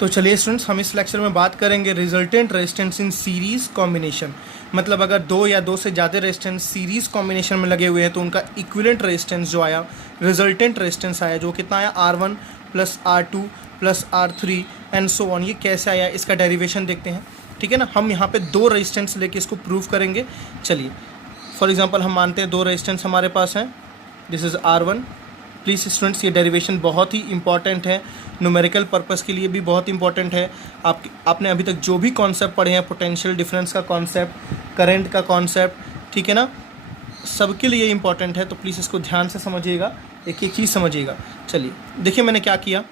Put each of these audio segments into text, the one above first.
तो चलिए स्टूडेंट्स, हम इस लेक्चर में बात करेंगे resultant resistance in series combination. मतलब अगर दो या दो से ज़्यादा रेजिस्टेंस सीरीज कॉम्बिनेशन में लगे हुए हैं तो उनका इक्विवेलेंट रेजिस्टेंस जो आया, रिजल्टेंट रेजिस्टेंस आया, जो कितना आया R1 plus R2 plus R3 and so on, ये कैसे आया इसका डेरिवेशन देखते हैं। ठीक है ना, हम यहाँ पे दो रेजिस्टेंस लेके इसको प्रूव करेंगे। चलिए फॉर एग्जांपल हम मानते हैं दो रेजिस्टेंस हमारे पास हैं, this is R1। Please students, ये डेरिवेशन बहुत ही इंपॉर्टेंट है, न्यूमेरिकल पर्पस के लिए भी बहुत इंपॉर्टेंट है। आपने अभी तक जो भी कॉन्सेप्ट पढ़े हैं, पोटेंशियल डिफरेंस का कॉन्सेप्ट, करंट का कॉन्सेप्ट, ठीक है ना, सबके लिए इंपॉर्टेंट है। तो प्लीज़ इसको ध्यान से समझिएगा, एक एक चीज़ समझिएगा। चलिए देखिए मैंने क्या किया,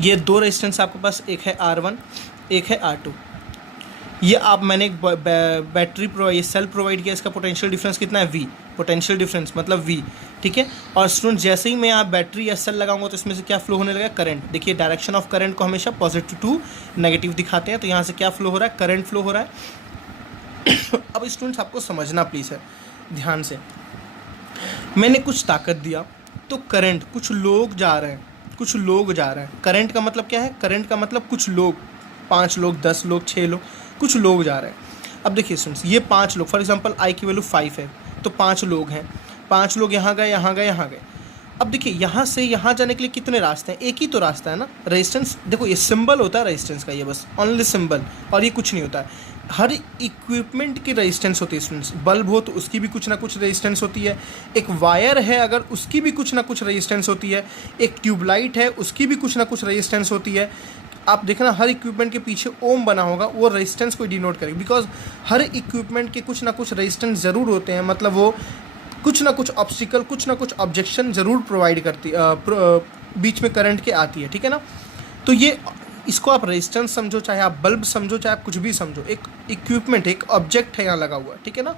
ये दो रेजिस्टेंस आपके पास, एक है R1 एक है R2। ये मैंने एक बैटरी सेल प्रोवाइड किया, इसका पोटेंशियल डिफरेंस कितना है V, पोटेंशियल डिफरेंस मतलब V। ठीक है, और स्टूडेंट जैसे ही मैं यहाँ बैटरी या सेल लगाऊंगा तो इसमें से क्या फ्लो होने लगा, करंट। देखिए डायरेक्शन ऑफ करंट को हमेशा पॉजिटिव टू नेगेटिव दिखाते हैं, तो यहाँ से क्या फ्लो हो रहा है, करंट फ्लो हो रहा है। अब स्टूडेंट्स आपको समझना प्लीज़ है ध्यान से, मैंने कुछ ताकत दिया तो करंट, कुछ लोग जा रहे हैं, कुछ लोग जा रहे हैं। करंट का मतलब क्या है, करंट का मतलब कुछ लोग, 5 लोग 10 लोग 6 लोग, कुछ लोग जा रहे हैं। अब देखिए स्टूडेंट्स, ये 5 लोग, फॉर एग्जांपल I की वैल्यू 5 है तो 5 लोग हैं, 5 लोग यहाँ गए यहाँ गए यहाँ गए। अब देखिए यहाँ से यहाँ जाने के लिए कितने रास्ते हैं, एक ही तो रास्ता है ना। रेजिस्टेंस देखो, ये सिंबल होता है रेजिस्टेंस का, ये बस ओनली सिंबल, और ये कुछ नहीं होता है। हर इक्विपमेंट की रेजिस्टेंस होती है स्टूडेंट्स, बल्ब हो तो उसकी भी कुछ ना कुछ रेजिस्टेंस होती है, एक वायर है अगर उसकी भी कुछ ना कुछ रेजिस्टेंस होती है, एक ट्यूबलाइट है उसकी भी कुछ ना कुछ रेजिस्टेंस होती है। आप देखना हर इक्विपमेंट के पीछे ओम बना होगा, वो रेजिस्टेंस को डिनोट करेगा, बिकॉज हर इक्विपमेंट के कुछ ना कुछ रेजिस्टेंस ज़रूर होते हैं, मतलब वो कुछ ना कुछ ऑब्स्टिकल, कुछ ना कुछ ऑब्जेक्शन ज़रूर प्रोवाइड करती बीच में करंट के आती है। ठीक है ना, तो ये इसको आप रेजिस्टेंस समझो, चाहे आप बल्ब समझो, चाहे आप कुछ भी समझो, एक इक्विपमेंट, एक ऑब्जेक्ट है यहाँ लगा हुआ। ठीक है ना,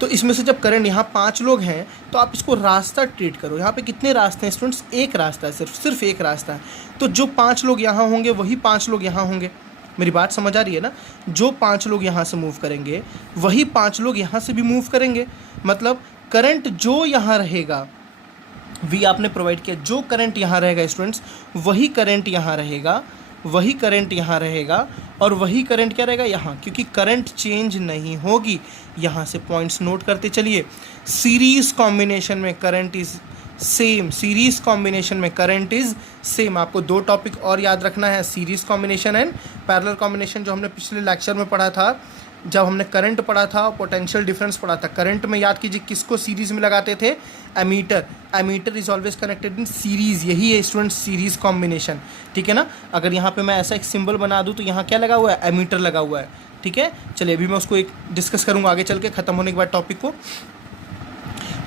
तो इसमें से जब करंट, यहाँ 5 लोग हैं तो आप इसको रास्ता ट्रीट करो। यहाँ पे कितने रास्ते हैं स्टूडेंट्स, एक रास्ता है, सिर्फ एक रास्ता है। तो जो 5 लोग यहाँ होंगे वही 5 लोग यहाँ होंगे। मेरी बात समझ आ रही है ना, जो 5 लोग यहाँ से मूव करेंगे वही 5 लोग यहाँ से भी मूव करेंगे। मतलब करंट जो यहाँ रहेगा, V आपने प्रोवाइड किया, जो करंट यहाँ रहेगा स्टूडेंट्स वही करंट यहाँ रहेगा, वही करंट यहाँ रहेगा, और वही करंट क्या रहेगा यहाँ, क्योंकि करंट चेंज नहीं होगी। यहाँ से पॉइंट्स नोट करते चलिए। सीरीज कॉम्बिनेशन में current is same, series combination में करंट इज सेम। आपको दो टॉपिक और याद रखना है, series combination and parallel combination, जो हमने पिछले लेक्चर में पढ़ा था जब हमने करंट पढ़ा था और पोटेंशियल डिफरेंस पढ़ा था। करंट में याद कीजिए किसको सीरीज में लगाते थे, ammeter. Ammeter is always connected in series, यही है स्टूडेंट सीरीज कॉम्बिनेशन। ठीक है ना, अगर यहाँ पे मैं ऐसा एक सिंबल बना दूँ तो यहाँ क्या लगा हुआ है, एमीटर लगा हुआ है। ठीक है, चलिए अभी मैं उसको एक डिस्कस करूँगा आगे चल के, ख़त्म होने के बाद टॉपिक को।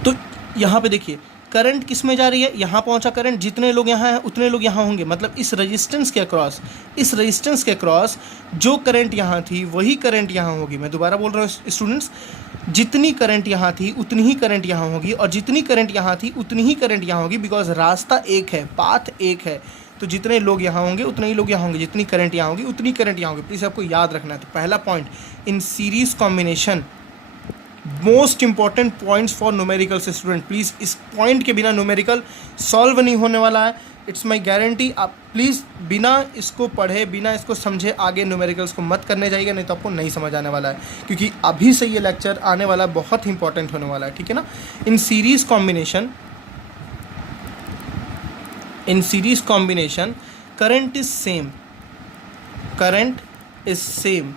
तो यहाँ पे देखिए करंट किस में जा रही है, यहाँ पहुँचा करंट, जितने लोग यहाँ हैं उतने लोग यहाँ होंगे। मतलब इस रेजिस्टेंस के अक्रॉस, इस रेजिस्टेंस के अक्रॉस जो करंट यहाँ थी वही करंट यहाँ होगी। मैं दोबारा बोल रहा हूँ स्टूडेंट्स, जितनी करंट यहाँ थी उतनी ही करंट यहाँ होगी, और जितनी करंट यहाँ थी उतनी ही करंट यहाँ होगी, बिकॉज रास्ता एक है, पाथ एक है। तो जितने लोग यहाँ होंगे उतने ही लोग यहाँ होंगे, जितनी करंट यहाँ होगी उतनी करंट यहाँ होगी। प्लीज़ आपको याद रखना है। तो पहला point, in series combination most important points for numericals student. Please इस पॉइंट के बिना न्यूमेरिकल सॉल्व नहीं होने वाला है, इट्स माई गारंटी। आप प्लीज़ बिना इसको पढ़े, बिना इसको समझे आगे न्यूमेरिकल्स को मत करने जाइएगा, नहीं तो आपको नहीं समझ आने वाला है, क्योंकि अभी से ये लेक्चर आने वाला बहुत इंपॉर्टेंट होने वाला है। ठीक है ना, in series combination current is same, current is same.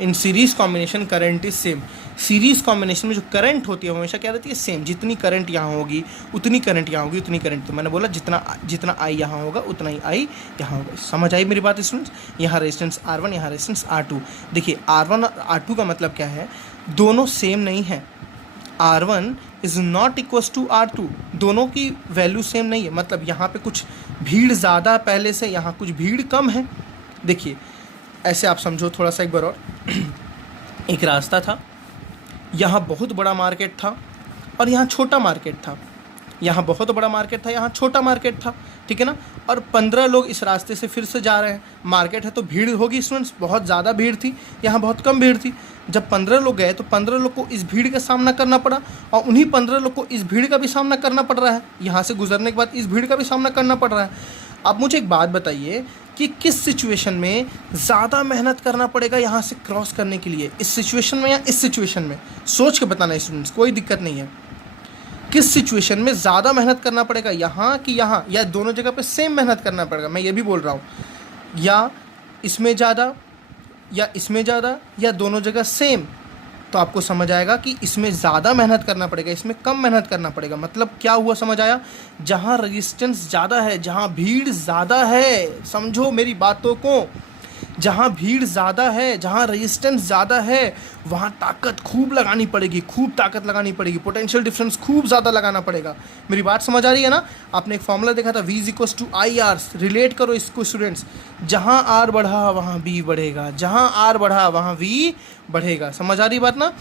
In series combination current is same. Series combination में जो करंट होती है हमेशा क्या रहती है, सेम। जितनी करंट यहाँ होगी उतनी करंट यहाँ होगी, उतनी करंट, तो मैंने बोला जितना I यहाँ होगा उतना ही I यहाँ होगा। समझ आई मेरी बात स्टूडेंट्स। यहाँ रेजिस्टेंस R1, यहाँ रेजिस्टेंस R2। देखिए R1 और R2 का मतलब क्या है, दोनों सेम नहीं है। R1 is not equals to R2, दोनों की वैल्यू सेम नहीं है। मतलब यहाँ पे कुछ भीड़ ज़्यादा पहले से, यहाँ कुछ भीड़ कम है। देखिए ऐसे आप समझो थोड़ा सा एक बार और। एक रास्ता था, यहाँ बहुत बड़ा मार्केट था और यहाँ छोटा मार्केट था, यहाँ बहुत बड़ा मार्केट था, यहाँ छोटा मार्केट था। ठीक है ना, और 15 लोग इस रास्ते से फिर से जा रहे हैं। मार्केट है तो भीड़ होगी स्टूडेंट्स, बहुत ज़्यादा भीड़ थी, यहाँ बहुत कम भीड़ थी। जब 15 लोग गए तो 15 लोग को इस भीड़ का सामना करना पड़ा, और उन्हीं 15 लोग को इस भीड़ का भी सामना करना पड़ रहा है। यहाँ से गुजरने के बाद इस भीड़ का भी सामना करना पड़ रहा है। आप मुझे एक बात बताइए, कि किस सिचुएशन में ज़्यादा मेहनत करना पड़ेगा यहाँ से क्रॉस करने के लिए, इस सिचुएशन में या इस सिचुएशन में। सोच के बताना स्टूडेंट्स, कोई दिक्कत नहीं है। किस सिचुएशन में ज़्यादा मेहनत करना पड़ेगा, यहाँ कि यहाँ, या दोनों जगह पे सेम मेहनत करना पड़ेगा। मैं ये भी बोल रहा हूँ, या इसमें ज़्यादा या इसमें ज़्यादा या दोनों जगह सेम। तो आपको समझ आएगा कि इसमें ज़्यादा मेहनत करना पड़ेगा, इसमें कम मेहनत करना पड़ेगा। मतलब क्या हुआ, समझ आया? जहाँ रेजिस्टेंस ज़्यादा है, जहाँ भीड़ ज़्यादा है, समझो मेरी बातों को, जहाँ भीड़ ज़्यादा है, जहाँ रेजिस्टेंस ज़्यादा है, वहाँ ताकत खूब लगानी पड़ेगी, खूब ताकत लगानी पड़ेगी, पोटेंशियल डिफरेंस खूब ज़्यादा लगाना पड़ेगा। मेरी बात समझ आ रही है ना? आपने एक फॉर्मूला देखा था V=IR, रिलेट करो इसको स्टूडेंट्स। जहाँ R बढ़ा वहाँ V बढ़ेगा, जहाँ R बढ़ा वहाँ V बढ़ेगा। समझ आ रही बात ना?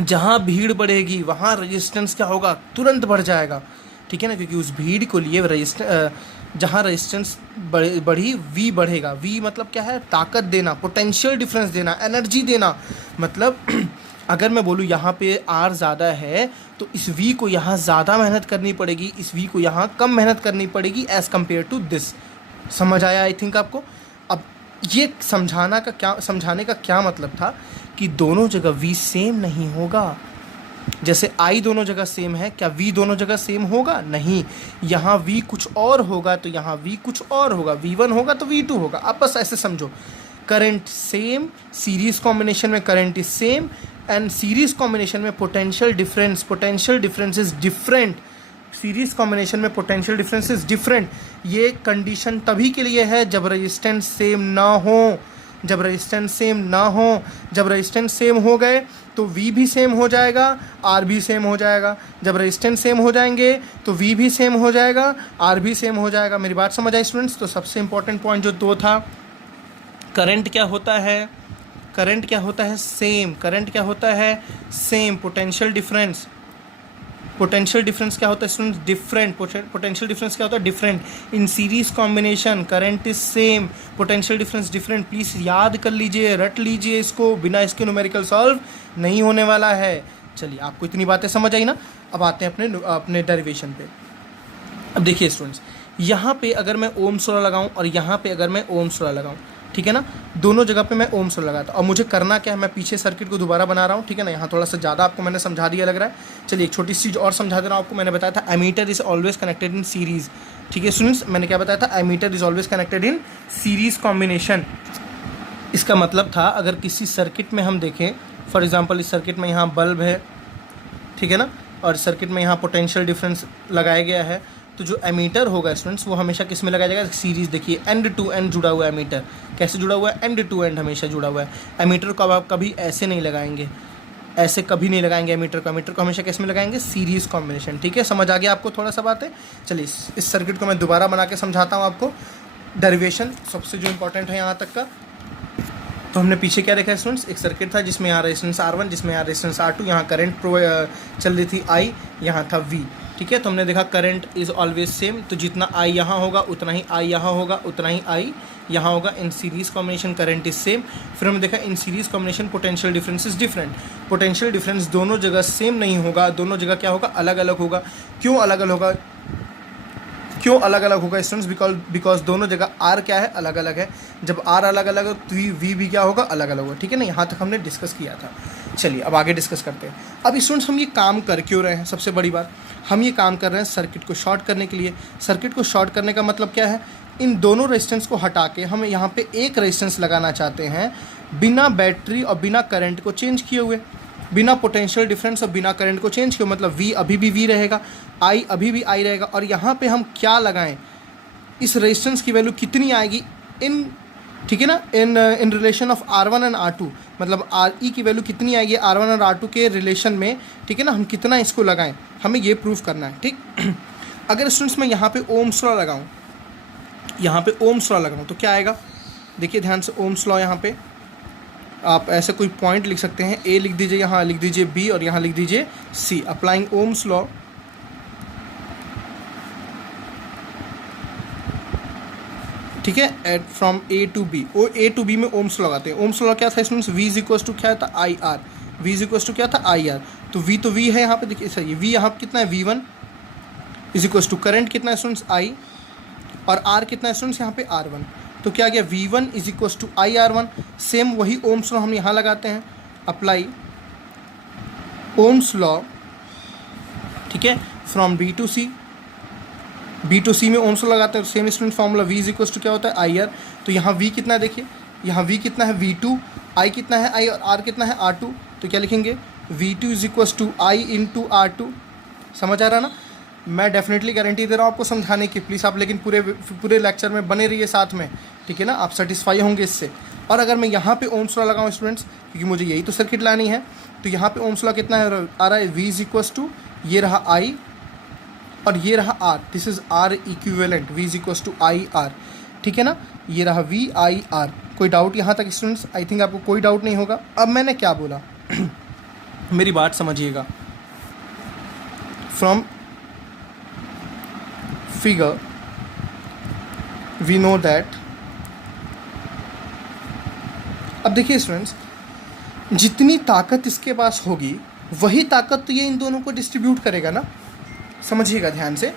जहाँ भीड़ बढ़ेगी वहाँ रेजिस्टेंस क्या होगा, तुरंत बढ़ जाएगा, ठीक है ना? क्योंकि उस भीड़ को लिए जहाँ रेजिस्टेंस बढ़ी V बढ़ेगा। V मतलब क्या है? ताकत देना, पोटेंशियल डिफरेंस देना, एनर्जी देना। मतलब अगर मैं बोलूँ यहाँ पे R ज़्यादा है तो इस V को यहाँ ज़्यादा मेहनत करनी पड़ेगी, इस V को यहाँ कम मेहनत करनी पड़ेगी एज़ कम्पेयर टू दिस। समझ आया आई थिंक आपको? अब ये समझाने का क्या मतलब था कि दोनों जगह V सेम नहीं होगा। जैसे I दोनों जगह सेम है, क्या V दोनों जगह सेम होगा? नहीं। यहाँ V कुछ और होगा तो यहाँ V कुछ और होगा, V1 होगा तो V2 होगा। आप बस ऐसे समझो, करंट सेम, सीरीज कॉम्बिनेशन में current is same, and series combination में potential difference is different. Series combination में पोटेंशियल डिफरेंस इज डिफरेंट। ये कंडीशन तभी के लिए है जब रेजिस्टेंस सेम ना हो, जब रेजिस्टेंस सेम हो गए तो V भी सेम हो जाएगा, R भी सेम हो जाएगा। जब रेजिस्टेंस सेम हो जाएंगे तो V भी सेम हो जाएगा, R भी सेम हो जाएगा। मेरी बात समझ आई स्टूडेंट्स? तो सबसे इंपॉर्टेंट पॉइंट जो 2 था, करंट क्या होता है? सेम। करंट क्या होता है? सेम। पोटेंशियल डिफरेंस क्या होता है स्टूडेंट्स? डिफरेंट। पोटेंशियल डिफरेंस क्या होता है? Different. In series combination current is same, potential difference different. Please याद कर लीजिए, रट लीजिए इसको, बिना इसके न्यूमेरिकल सॉल्व नहीं होने वाला है। चलिए, आपको इतनी बातें समझ आई ना? अब आते हैं अपने डेरिवेशन पे। अब देखिए स्टूडेंट्स, यहाँ पे अगर मैं ओम्स लॉ लगाऊँ और यहाँ पे अगर मैं ओम्स लॉ लगाऊँ, ठीक है ना? दोनों जगह पे मैं ओम्स लॉ लगाता हूँ। और मुझे करना क्या है, मैं पीछे सर्किट को दोबारा बना रहा हूँ, ठीक है ना? यहाँ थोड़ा सा ज़्यादा आपको मैंने समझा दिया लग रहा है। चलिए एक छोटी सी चीज़ और समझा दे रहा हूँ आपको। मैंने बताया था ammeter is always connected in series, ठीक है स्टूडेंट्स? मैंने क्या बताया था? Ammeter is always connected in series combination. इसका मतलब था अगर किसी सर्किट में हम देखें, फॉर एग्जाम्पल इस सर्किट में यहाँ बल्ब है, ठीक है ना? और सर्किट में यहाँ पोटेंशियल डिफरेंस लगाया गया है, तो जो एमीटर होगा स्टूडेंट्स वो हमेशा किस में लगाया जाएगा? सीरीज़। देखिए एंड टू एंड जुड़ा हुआ है एमीटर। कैसे जुड़ा हुआ है? एंड टू एंड हमेशा जुड़ा हुआ है। एमीटर को अब आप कभी ऐसे नहीं लगाएंगे, ऐसे कभी नहीं लगाएंगे एमीटर को हमेशा किस में लगाएंगे? सीरीज़ कॉम्बिनेशन, ठीक है? समझ आ गया आपको थोड़ा सा बातें? चलिए इस सर्किट को मैं दोबारा बना के समझाता हूँ आपको। डेरिवेशन सबसे जो इंपॉर्टेंट है यहाँ तक का। तो हमने पीछे क्या देखा है स्टूडेंट्स? एक सर्किट था जिसमें यहाँ रेजिस्टेंस R1, जिसमें यहाँ रेजिस्टेंस R2, यहाँ करंट चल रही थी I, यहाँ था V, ठीक है? तो हमने देखा करंट इज़ ऑलवेज सेम, तो जितना I यहाँ होगा उतना ही I यहाँ होगा, उतना ही I यहाँ होगा। In series combination current is same. फिर हमने देखा in series combination potential difference is different. Potential difference दोनों जगह सेम नहीं होगा, दोनों जगह क्या होगा? अलग अलग होगा। क्यों अलग अलग होगा स्टूडेंट्स? बिकॉज दोनों जगह R क्या है? अलग अलग है। जब R अलग अलग है तो V भी क्या होगा? अलग अलग होगा, ठीक है ना? यहाँ तक हमने डिस्कस किया था। चलिए अब आगे डिस्कस करते हैं। अब स्टूडेंट्स हम ये काम कर क्यों रहे हैं? सबसे बड़ी बात, हम ये काम कर रहे हैं सर्किट को शॉर्ट करने के लिए। सर्किट को शॉर्ट करने का मतलब क्या है? इन दोनों रेजिस्टेंस को हटा के हम यहाँ पे एक रेजिस्टेंस लगाना चाहते हैं, बिना बैटरी और बिना करंट को चेंज किए हुए, बिना पोटेंशियल डिफरेंस और बिना करंट को चेंज किए। मतलब V अभी भी V रहेगा, I अभी भी I रहेगा। और यहाँ पे हम क्या लगाएं? इस रेजिस्टेंस की वैल्यू कितनी आएगी इन, ठीक है ना, in relation of R1 and R2। मतलब RE की वैल्यू कितनी आएगी R1 और R2 के रिलेशन में, ठीक है ना? हम कितना इसको लगाएं, हमें ये प्रूफ करना है, ठीक? अगर स्टूडेंट्स मैं यहाँ पे ओम्स लॉ लगाऊँ, तो क्या आएगा? देखिए ध्यान से, ओम्स लॉ यहाँ पे आप ऐसे कोई पॉइंट लिख सकते हैं। A लिख दीजिए, यहाँ लिख दीजिए B और यहाँ लिख दीजिए C। अप्लाइंग ओम्स लॉ, ठीक है, at from A to B। और A टू B में ओम्स लॉ लगाते हैं। ओम्स लॉ क्या था students? V is equal to क्या था? IR। V is equal to क्या था? IR। तो V तो V है यहाँ पे, देखिए सही। V यहाँ कितना है? V1 is equal to current कितना है स्टूडेंट्स? I, और R कितना है स्टूडेंट्स? यहाँ पे R1। तो क्या गया V1 is equal to IR1। Same वही ओम्स लॉ हम यहाँ लगाते हैं, अप्लाई ओम्स लॉ, ठीक है, फ्रॉम B टू C में ओम्स लॉ लगाते हैं। Same student formula V is equal to क्या होता है IR। तो यहाँ V कितना है देखिए, यहाँ V कितना है V2, I कितना है I और R कितना है R2। तो क्या लिखेंगे V2 is equal to I into R2। समझ आ रहा ना। मैं डेफिनेटली गारंटी दे रहा हूँ आपको समझाने की, प्लीज़ आप लेकिन पूरे लेक्चर में बने रहिए साथ में, ठीक है ना, आप सेटिस्फाई होंगे इससे। और अगर मैं यहाँ पे ओम्स लॉ लगाऊँ स्टूडेंट्स, क्योंकि मुझे यही तो सर्किट लानी है, तो यहाँ पे ओम्स लॉ कितना है आ रहा है, V इज इक्वल टू ये रहा I और ये रहा R, this is R equivalent, V is equal to IR, ठीक है ना, ये रहा VIR। कोई डाउट यहाँ तक स्टूडेंट्स? आई थिंक आपको कोई डाउट नहीं होगा। अब मैंने क्या बोला मेरी बात समझिएगा। From figure we know that, अब देखिए स्टूडेंट्स, जितनी ताकत इसके पास होगी वही ताकत तो ये इन दोनों को डिस्ट्रीब्यूट करेगा ना। समझिएगा ध्यान से,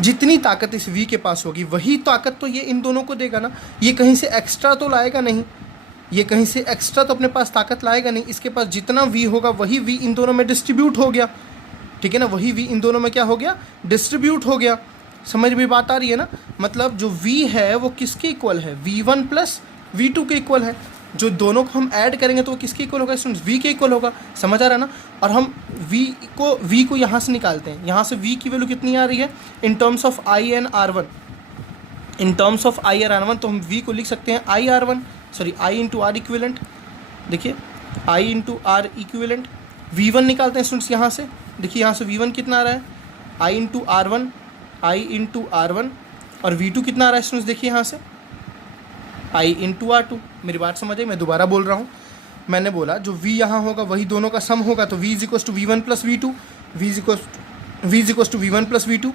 जितनी ताकत इस V के पास होगी वही ताकत तो ये इन दोनों को देगा ना। ये कहीं से एक्स्ट्रा तो लाएगा नहीं, ये कहीं से एक्स्ट्रा तो अपने पास ताकत लाएगा नहीं। इसके पास जितना V होगा वही V इन दोनों में डिस्ट्रीब्यूट हो गया, ठीक है ना, वही V इन दोनों में क्या हो गया, डिस्ट्रीब्यूट हो गया। समझ में बात आ रही है ना। मतलब जो V है वो किसके इक्वल है, V1 प्लस V2 के इक्वल है। जो दोनों को हम ऐड करेंगे तो वो किसके इक्वल होगा स्टूडेंट्स, V के इक्वल होगा। समझ आ रहा है ना। और हम V को यहाँ से निकालते हैं, यहाँ से V की वैल्यू कितनी आ रही है in terms of I and R1, in terms of I और R1। तो हम V को लिख सकते हैं I इंटू R इक्विवेलेंट। देखिए I into R equivalent, V1 निकालते हैं स्टूडेंट्स यहाँ से। देखिए यहाँ से V1 कितना आ रहा है, I इंटू R1 और V2 कितना आ रहा है स्टूडेंट्स, देखिए यहाँ से I इंटू R2। मेरी बात समझ आई, मैं दोबारा बोल रहा हूँ। मैंने बोला जो V यहाँ होगा वही दोनों का सम होगा, तो V is equal to V1 plus V2, V is equal to V1 plus V2।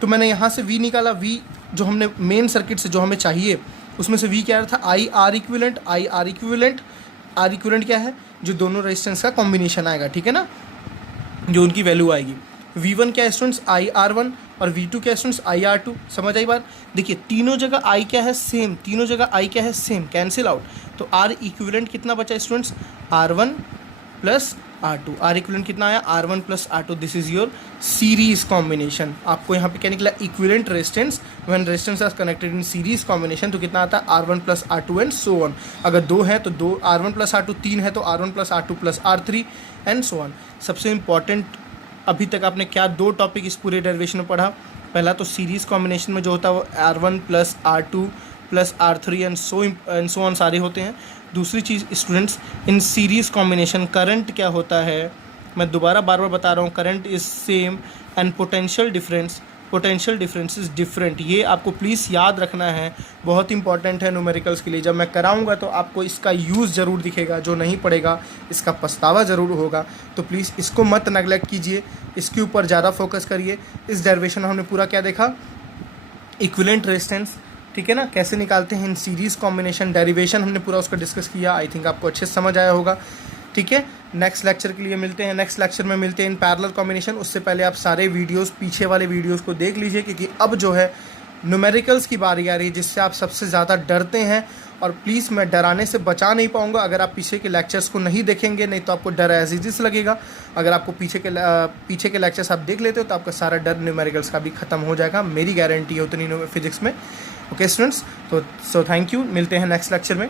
तो मैंने यहाँ से V निकाला, V जो हमने मेन सर्किट से जो हमें चाहिए उसमें से V क्या था, R इक्विवेलेंट। R इक्विवेलेंट क्या है, जो दोनों रेजिस्टेंस का कॉम्बिनेशन आएगा, ठीक है ना, जो उनकी वैल्यू आएगी। V1 क्या है स्टूडेंट्स, IR1 और V2 क्या है स्टूडेंट्स, IR2। समझ आई बात। देखिए तीनों जगह I क्या है, सेम, तीनों जगह I क्या है, सेम, कैंसिल आउट। तो R इक्विवेलेंट कितना बचा students, R1 plus R2। R equivalent कितना आया, R1 plus R2। This is your series combination. आपको यहाँ पे क्या निकला, equivalent resistance when resistance R connected in series combination. तो कितना आता है, R1 plus R2 and so on. अगर 2 है तो 2 R1 प्लस R2, 3 है तो R1 plus R2 plus R3 and so on. सबसे इंपॉर्टेंट अभी तक आपने क्या 2 टॉपिक इस पूरे डेरिवेशन में पढ़ा। पहला तो सीरीज़ कॉम्बिनेशन में जो होता है वो R1 plus R2 plus R3 and so on सारे होते हैं। दूसरी चीज़ स्टूडेंट्स, इन सीरीज़ कॉम्बिनेशन करंट क्या होता है, मैं दोबारा बार बार बता रहा हूँ, current is same and potential difference is different. ये आपको प्लीज़ याद रखना है, बहुत इंपॉर्टेंट है न्यूमेरिकल्स के लिए। जब मैं कराऊंगा तो आपको इसका यूज़ ज़रूर दिखेगा, जो नहीं पड़ेगा इसका पछतावा ज़रूर होगा। तो प्लीज़ इसको मत नेगलेक्ट कीजिए, इसके ऊपर ज़्यादा फोकस करिए। इस डेरिवेशन में हमने पूरा क्या देखा, इक्विवेलेंट रेजिस्टेंस, ठीक है ना, कैसे निकालते हैं इन सीरीज़ कॉम्बिनेशन, डेरिवेशन हमने पूरा उसका डिस्कस किया। आई थिंक आपको अच्छे से समझ आया होगा, ठीक है। नेक्स्ट लेक्चर के लिए मिलते हैं, नेक्स्ट लेक्चर में मिलते हैं इन पैरेलल कॉम्बिनेशन। उससे पहले आप सारे वीडियोस, पीछे वाले वीडियोस को देख लीजिए, क्योंकि अब जो है न्यूमेरिकल्स की बारी आ रही है, जिससे आप सबसे ज़्यादा डरते हैं। और प्लीज़ मैं डराने से बचा नहीं पाऊंगा अगर आप पीछे के लेक्चर्स को नहीं देखेंगे, नहीं तो आपको डर एज इट इज़ लगेगा। अगर आपको पीछे के लेक्चर्स आप देख लेते हो तो आपका सारा डर न्यूमेरिकल्स का भी ख़त्म हो जाएगा, मेरी गारंटी है उतनी फिजिक्स में। ओके स्टूडेंट्स, तो थैंक यू, मिलते हैं नेक्स्ट लेक्चर में।